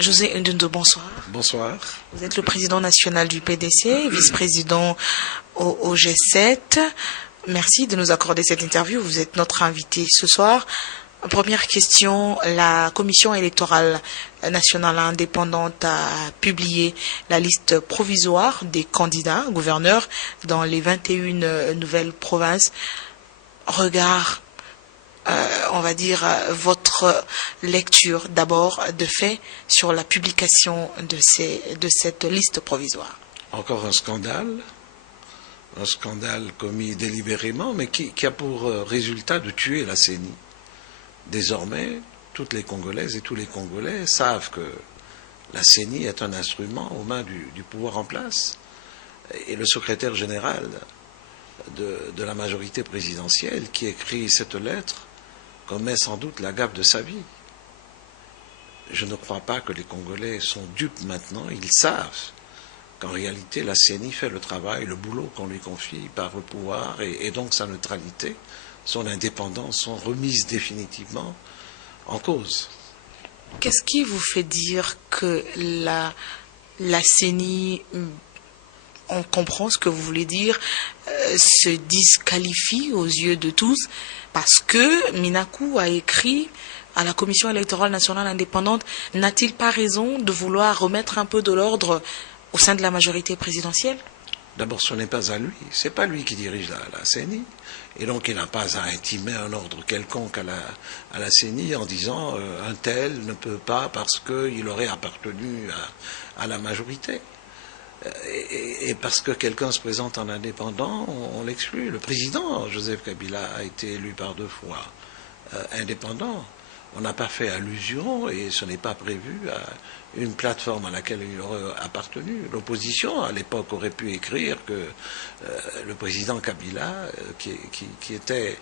José Ndundo, bonsoir. Bonsoir. Vous êtes le président national du PDC, vice-président au G7. Merci de nous accorder cette interview. Vous êtes notre invité ce soir. Première question, la Commission électorale nationale indépendante a publié la liste provisoire des candidats gouverneurs dans les 21 nouvelles provinces. Regard, on va dire, votre lecture d'abord de fait sur la publication de cette liste provisoire. Encore un scandale commis délibérément, mais qui a pour résultat de tuer la CENI. Désormais, toutes les Congolaises et tous les Congolais savent que la CENI est un instrument aux mains du pouvoir en place. Et le secrétaire général de la majorité présidentielle qui écrit cette lettre commet sans doute la gaffe de sa vie. Je ne crois pas que les Congolais sont dupes maintenant. Ils savent qu'en réalité, la CENI fait le travail, le boulot qu'on lui confie par le pouvoir, et donc sa neutralité, son indépendance sont remises définitivement en cause. Qu'est-ce qui vous fait dire que la CENI, on comprend ce que vous voulez dire, se disqualifie aux yeux de tous, parce que Minakou a écrit à la Commission électorale nationale indépendante, n'a-t-il pas raison de vouloir remettre un peu de l'ordre au sein de la majorité présidentielle? D'abord, ce n'est pas à lui, c'est pas lui qui dirige la CENI, et donc il n'a pas à intimer un ordre quelconque à la CENI en disant un tel ne peut pas parce qu'il aurait appartenu à la majorité. Et parce que quelqu'un se présente en indépendant, on l'exclut. Le président, Joseph Kabila, a été élu par 2 fois indépendant. On n'a pas fait allusion, et ce n'est pas prévu, à une plateforme à laquelle il aurait appartenu. L'opposition, à l'époque, aurait pu écrire que le président Kabila, qui était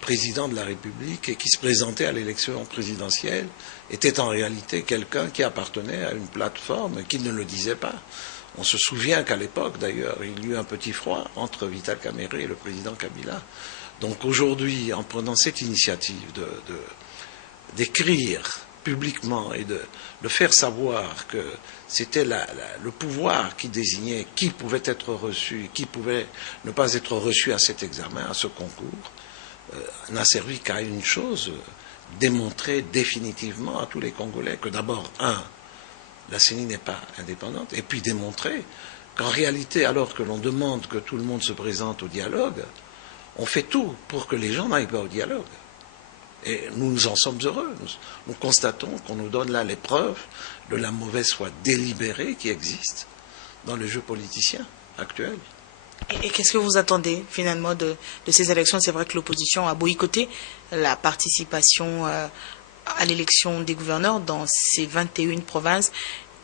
président de la République et qui se présentait à l'élection présidentielle, était en réalité quelqu'un qui appartenait à une plateforme qui ne le disait pas. On se souvient qu'à l'époque, d'ailleurs, il y eut un petit froid entre Vital Kamerhe et le président Kabila. Donc aujourd'hui, en prenant cette initiative d'écrire publiquement et de faire savoir que c'était le pouvoir qui désignait qui pouvait être reçu, qui pouvait ne pas être reçu à cet examen, à ce concours, n'a servi qu'à une chose, démontrer définitivement à tous les Congolais que d'abord, la CENI n'est pas indépendante, et puis démontrer qu'en réalité, alors que l'on demande que tout le monde se présente au dialogue, on fait tout pour que les gens n'aillent pas au dialogue. Et nous en sommes heureux. Nous constatons qu'on nous donne là les preuves de la mauvaise foi délibérée qui existe dans le jeu politicien actuel. Et qu'est-ce que vous attendez finalement de ces élections? C'est vrai que l'opposition a boycotté la participation à l'élection des gouverneurs dans ces 21 provinces.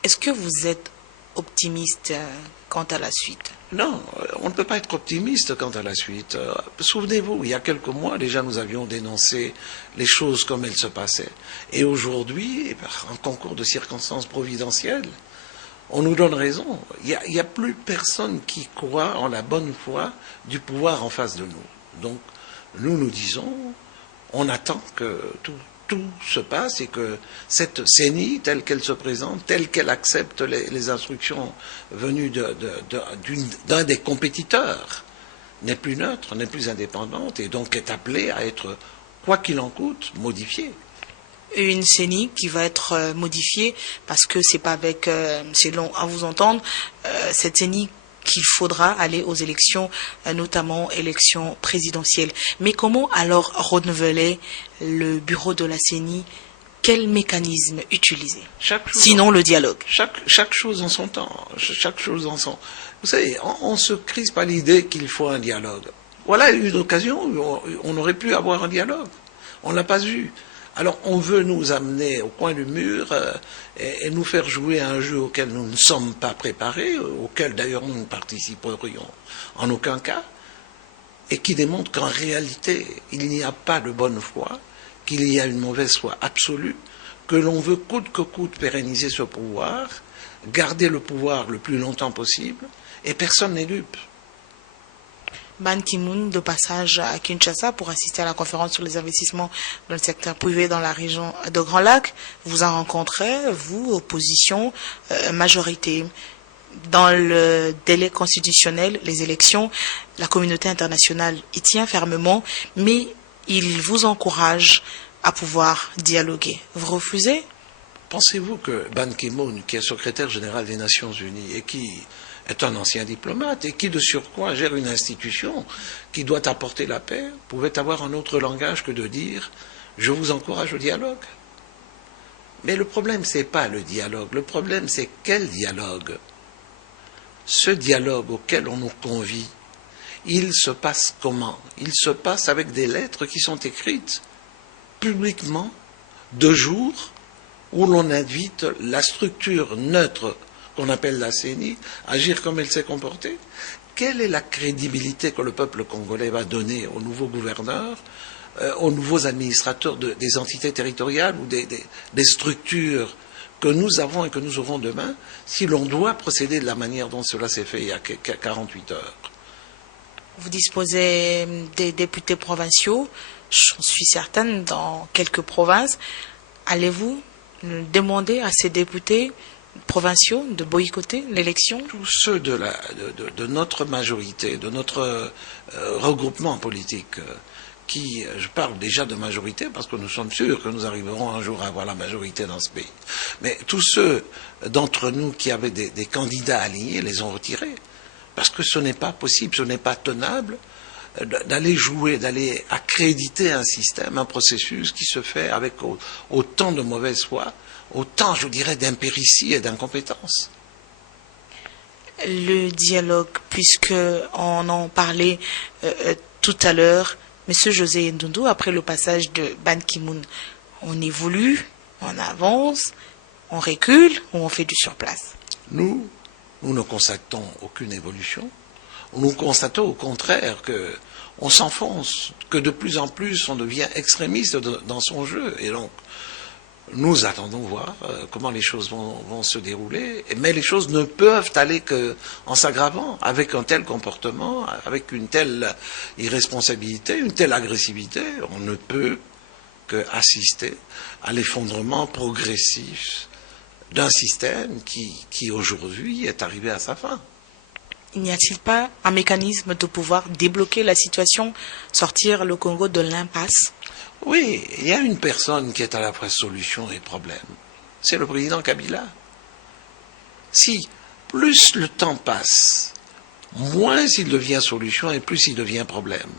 Est-ce que vous êtes optimiste quant à la suite? Non, on ne peut pas être optimiste quant à la suite. Souvenez-vous, il y a quelques mois, déjà, nous avions dénoncé les choses comme elles se passaient. Et aujourd'hui, en concours de circonstances providentielles, on nous donne raison. Il n'y a plus personne qui croit en la bonne foi du pouvoir en face de nous. Donc, nous disons, on attend que tout se passe et que cette CENI, telle qu'elle se présente, telle qu'elle accepte les instructions venues d'un des compétiteurs, n'est plus neutre, n'est plus indépendante et donc est appelée à être, quoi qu'il en coûte, modifiée. Une CENI qui va être modifiée parce que c'est pas avec, selon à vous entendre, cette CENI qu'il faudra aller aux élections, notamment élections présidentielles. Mais comment alors renouveler le bureau de la CENI? Quel mécanisme utiliser? Sinon le dialogue. Chaque chose en son temps. Chaque chose en son. Vous savez, on se crispe à l'idée qu'il faut un dialogue. Voilà une occasion où on aurait pu avoir un dialogue. On ne l'a pas eu. Alors on veut nous amener au coin du mur et nous faire jouer à un jeu auquel nous ne sommes pas préparés, auquel d'ailleurs nous ne participerions en aucun cas, et qui démontre qu'en réalité il n'y a pas de bonne foi, qu'il y a une mauvaise foi absolue, que l'on veut coûte que coûte pérenniser ce pouvoir, garder le pouvoir le plus longtemps possible, et personne n'est dupe. Ban Ki-moon de passage à Kinshasa pour assister à la conférence sur les investissements dans le secteur privé dans la région de Grand Lac. Vous en rencontrez, vous, opposition, majorité. Dans le délai constitutionnel, les élections, la communauté internationale y tient fermement, mais il vous encourage à pouvoir dialoguer. Vous refusez? Pensez-vous que Ban Ki-moon, qui est secrétaire général des Nations Unies et qui est un ancien diplomate et qui de surcroît gère une institution qui doit apporter la paix, pouvait avoir un autre langage que de dire « je vous encourage au dialogue ». Mais le problème, ce n'est pas le dialogue, le problème, c'est quel dialogue? Ce dialogue auquel on nous convie, il se passe comment? Il se passe avec des lettres qui sont écrites publiquement, de jour, où l'on invite la structure neutre qu'on appelle la CENI à agir comme elle s'est comportée. Quelle est la crédibilité que le peuple congolais va donner aux nouveaux gouverneurs, aux nouveaux administrateurs des entités territoriales ou des structures que nous avons et que nous aurons demain, si l'on doit procéder de la manière dont cela s'est fait il y a 48 heures? Vous disposez des députés provinciaux, j'en suis certaine, dans quelques provinces. Allez-vous demander à ces députés provinciaux de boycotter l'élection? Tous ceux de notre majorité, de notre regroupement politique, je parle déjà de majorité parce que nous sommes sûrs que nous arriverons un jour à avoir la majorité dans ce pays. Mais tous ceux d'entre nous qui avaient des candidats alignés les ont retirés. Parce que ce n'est pas possible, ce n'est pas tenable d'aller jouer, d'aller accréditer un système, un processus qui se fait avec autant de mauvaise foi, autant, je dirais, d'impéritie et d'incompétence. Le dialogue, puisque on en parlait tout à l'heure, M. José Ndundu, après le passage de Ban Ki-moon, on évolue, on avance, on recule ou on fait du surplace? Nous ne constatons aucune évolution. Nous constatons au contraire qu'on s'enfonce, que de plus en plus on devient extrémiste dans son jeu. Et donc, nous attendons voir comment les choses vont se dérouler. Mais les choses ne peuvent aller qu'en s'aggravant, avec un tel comportement, avec une telle irresponsabilité, une telle agressivité. On ne peut qu'assister à l'effondrement progressif d'un système qui aujourd'hui est arrivé à sa fin. N'y a-t-il pas un mécanisme de pouvoir débloquer la situation, sortir le Congo de l'impasse? Oui, il y a une personne qui est à la fois solution et problème. C'est le président Kabila. Si plus le temps passe, moins il devient solution et plus il devient problème.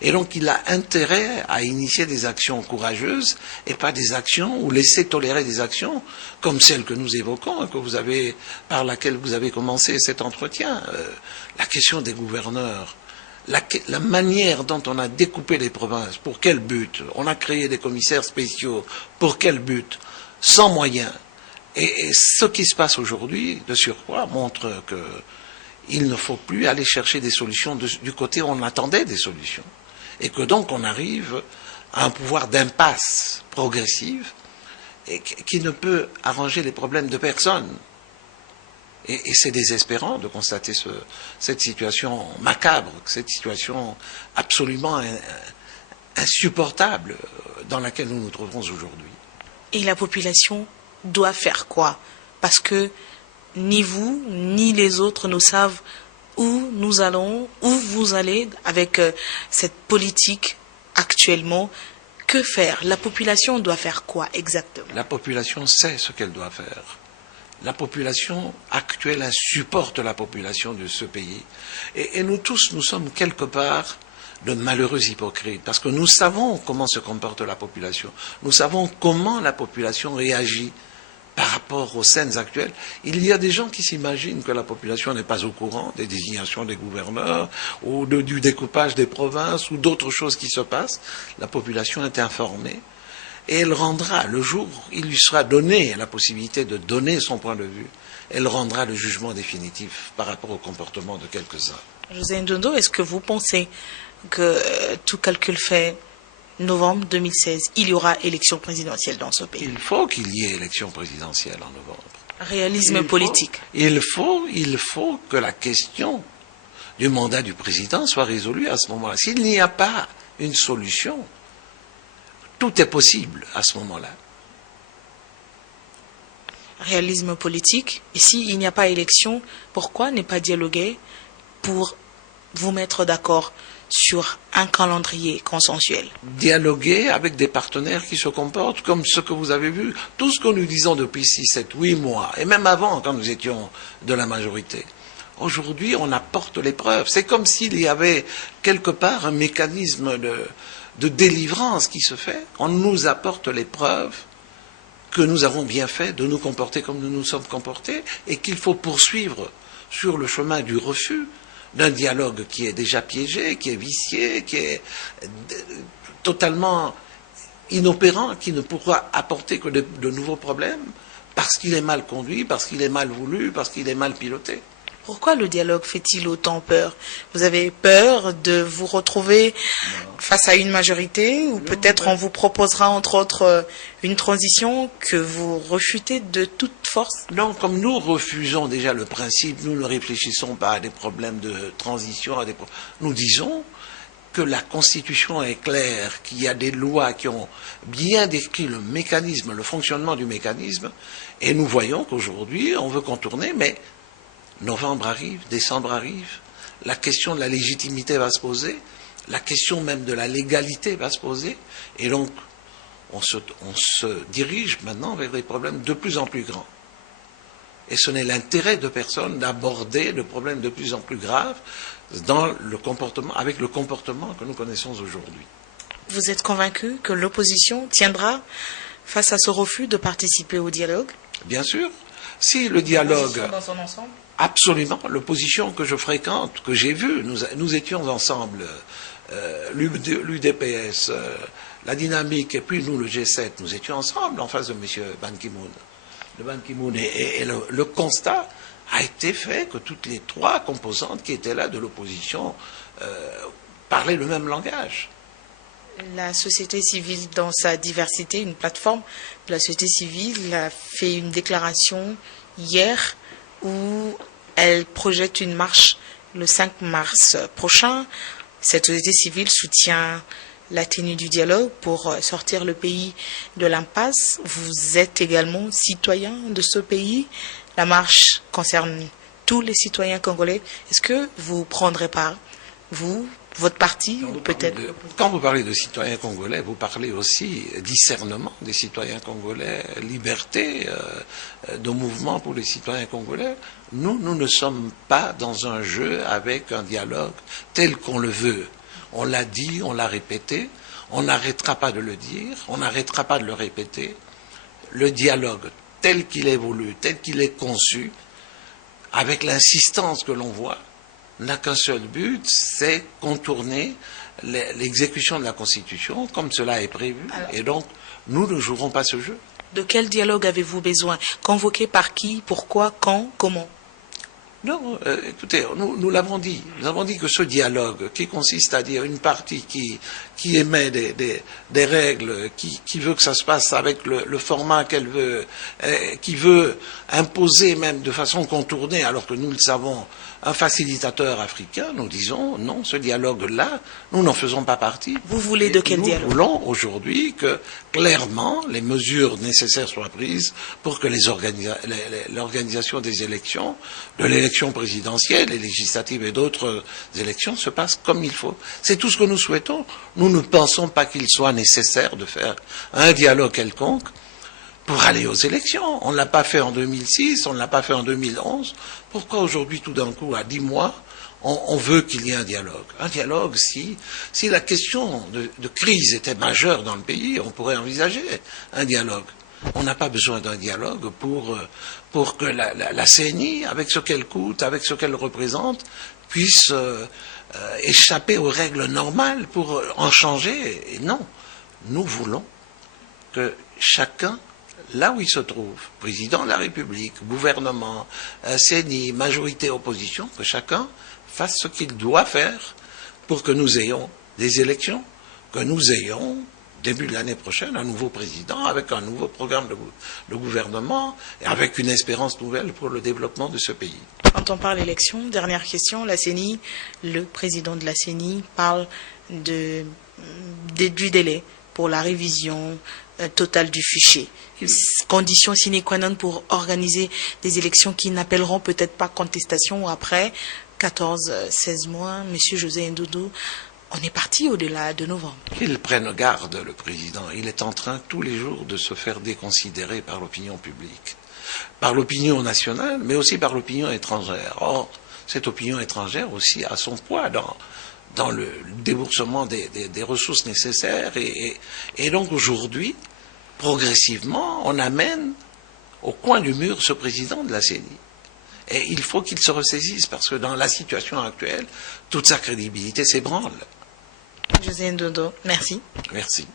Et donc il a intérêt à initier des actions courageuses et pas des actions ou laisser tolérer des actions comme celles que nous évoquons, par laquelle vous avez commencé cet entretien. La question des gouverneurs, la manière dont on a découpé les provinces, pour quel but? On a créé des commissaires spéciaux, pour quel but? Sans moyens. Et ce qui se passe aujourd'hui, de surcroît, montre qu'il ne faut plus aller chercher des solutions du côté où on attendait des solutions. Et que donc on arrive à un pouvoir d'impasse progressive et qui ne peut arranger les problèmes de personne. Et c'est désespérant de constater cette situation macabre, cette situation absolument insupportable dans laquelle nous nous trouvons aujourd'hui. Et la population doit faire quoi? Parce que ni vous, ni les autres ne savent où nous allons, où vous allez avec cette politique actuellement. Que faire? La population doit faire quoi exactement? La population sait ce qu'elle doit faire. La population actuelle insupporte la population de ce pays. Et nous tous, nous sommes quelque part de malheureux hypocrites, parce que nous savons comment se comporte la population. Nous savons comment la population réagit par rapport aux scènes actuelles. Il y a des gens qui s'imaginent que la population n'est pas au courant des désignations des gouverneurs ou du découpage des provinces ou d'autres choses qui se passent. La population est informée. Et elle rendra, le jour où il lui sera donné la possibilité de donner son point de vue, elle rendra le jugement définitif par rapport au comportement de quelques-uns. José Ndundu, est-ce que vous pensez que tout calcul fait, novembre 2016, il y aura élection présidentielle dans ce pays? Il faut qu'il y ait élection présidentielle en novembre. Réalisme politique. Il faut que la question du mandat du président soit résolu à ce moment-là. S'il n'y a pas une solution, tout est possible à ce moment-là. Réalisme politique. Et s'il n'y a pas élection, pourquoi ne pas dialoguer pour vous mettre d'accord sur un calendrier consensuel? Dialoguer avec des partenaires qui se comportent comme ce que vous avez vu, tout ce que nous disons depuis 6, 7, 8 mois, et même avant quand nous étions de la majorité. Aujourd'hui, on apporte les preuves. C'est comme s'il y avait quelque part un mécanisme de délivrance qui se fait. On nous apporte les preuves que nous avons bien fait de nous comporter comme nous nous sommes comportés et qu'il faut poursuivre sur le chemin du refus d'un dialogue qui est déjà piégé, qui est vicié, qui est totalement inopérant, qui ne pourra apporter que de nouveaux problèmes, parce qu'il est mal conduit, parce qu'il est mal voulu, parce qu'il est mal piloté. Pourquoi le dialogue fait-il autant peur? Vous avez peur de vous retrouver face à une majorité ou peut-être on vous proposera entre autres une transition que vous refutez de toute force? Non, comme nous refusons déjà le principe, nous ne réfléchissons pas à des problèmes de transition, nous disons que la Constitution est claire, qu'il y a des lois qui ont bien décrit le mécanisme, le fonctionnement du mécanisme, et nous voyons qu'aujourd'hui on veut contourner, mais novembre arrive, décembre arrive, la question de la légitimité va se poser, la question même de la légalité va se poser, et donc on se dirige maintenant vers des problèmes de plus en plus grands. Et ce n'est l'intérêt de personne d'aborder le problème de plus en plus grave dans le comportement, avec le comportement que nous connaissons aujourd'hui. Vous êtes convaincu que l'opposition tiendra face à ce refus de participer au dialogue? Bien sûr. Si le dialogue... Dans son ensemble? Absolument. L'opposition que je fréquente, que j'ai vue, nous étions ensemble, l'UDPS, la Dynamique, et puis nous, le G7, nous étions ensemble en face de M. Ban Ki-moon. Le Ban Ki-moon, et le constat a été fait que toutes les trois composantes qui étaient là de l'opposition parlaient le même langage. La société civile, dans sa diversité, une plateforme de la société civile, a fait une déclaration hier où elle projette une marche le 5 mars prochain. Cette société civile soutient la tenue du dialogue pour sortir le pays de l'impasse. Vous êtes également citoyen de ce pays. La marche concerne tous les citoyens congolais. Est-ce que vous prendrez part, vous, votre parti, ou peut-être... Quand vous parlez de citoyens congolais, vous parlez aussi discernement des citoyens congolais, liberté de mouvement pour les citoyens congolais. Nous ne sommes pas dans un jeu avec un dialogue tel qu'on le veut. On l'a dit, on l'a répété, on n'arrêtera pas de le dire, on n'arrêtera pas de le répéter. Le dialogue tel qu'il est voulu, tel qu'il est conçu, avec l'insistance que l'on voit, n'a qu'un seul but, c'est contourner l'exécution de la Constitution, comme cela est prévu. Alors, et donc, nous ne jouerons pas ce jeu. De quel dialogue avez-vous besoin? Convoqué par qui? Pourquoi? Quand? Comment? Non, écoutez, nous l'avons dit. Nous avons dit que ce dialogue, qui consiste à dire une partie qui émet des règles, qui veut que ça se passe avec le format qu'elle veut, qui veut imposer même de façon contournée, alors que nous le savons, un facilitateur africain, nous disons non, ce dialogue-là, nous n'en faisons pas partie. Vous voulez de quel dialogue? Nous voulons aujourd'hui que clairement les mesures nécessaires soient prises pour que l'organisation des élections, de l'élection présidentielle, les législatives et d'autres élections se passent comme il faut. C'est tout ce que nous souhaitons. Nous ne pensons pas qu'il soit nécessaire de faire un dialogue quelconque pour aller aux élections. On ne l'a pas fait en 2006, on ne l'a pas fait en 2011. Pourquoi aujourd'hui, tout d'un coup, à 10 mois, on veut qu'il y ait un dialogue? Un dialogue, si la question de crise était majeure dans le pays, on pourrait envisager un dialogue. On n'a pas besoin d'un dialogue pour que la CENI, avec ce qu'elle coûte, avec ce qu'elle représente, puisse échapper aux règles normales pour en changer. Et non, nous voulons que chacun, là où il se trouve, président de la République, gouvernement, CENI, majorité, opposition, que chacun fasse ce qu'il doit faire pour que nous ayons des élections, que nous ayons, début de l'année prochaine, un nouveau président avec un nouveau programme de gouvernement et avec une espérance nouvelle pour le développement de ce pays. Quand on parle élection, dernière question, la CENI, le président de la CENI parle du délai pour la révision totale du fichier. Condition sine qua non pour organiser des élections qui n'appelleront peut-être pas contestation après 14-16 mois. Monsieur José Ndodo, on est parti au-delà de novembre. Qu'il prenne garde, le président. Il est en train tous les jours de se faire déconsidérer par l'opinion publique, par l'opinion nationale, mais aussi par l'opinion étrangère. Or, cette opinion étrangère aussi a son poids dans le déboursement des ressources nécessaires. Et donc aujourd'hui, progressivement, on amène au coin du mur ce président de la CENI. Et il faut qu'il se ressaisisse, parce que dans la situation actuelle, toute sa crédibilité s'ébranle. José Ndodo, merci. Merci.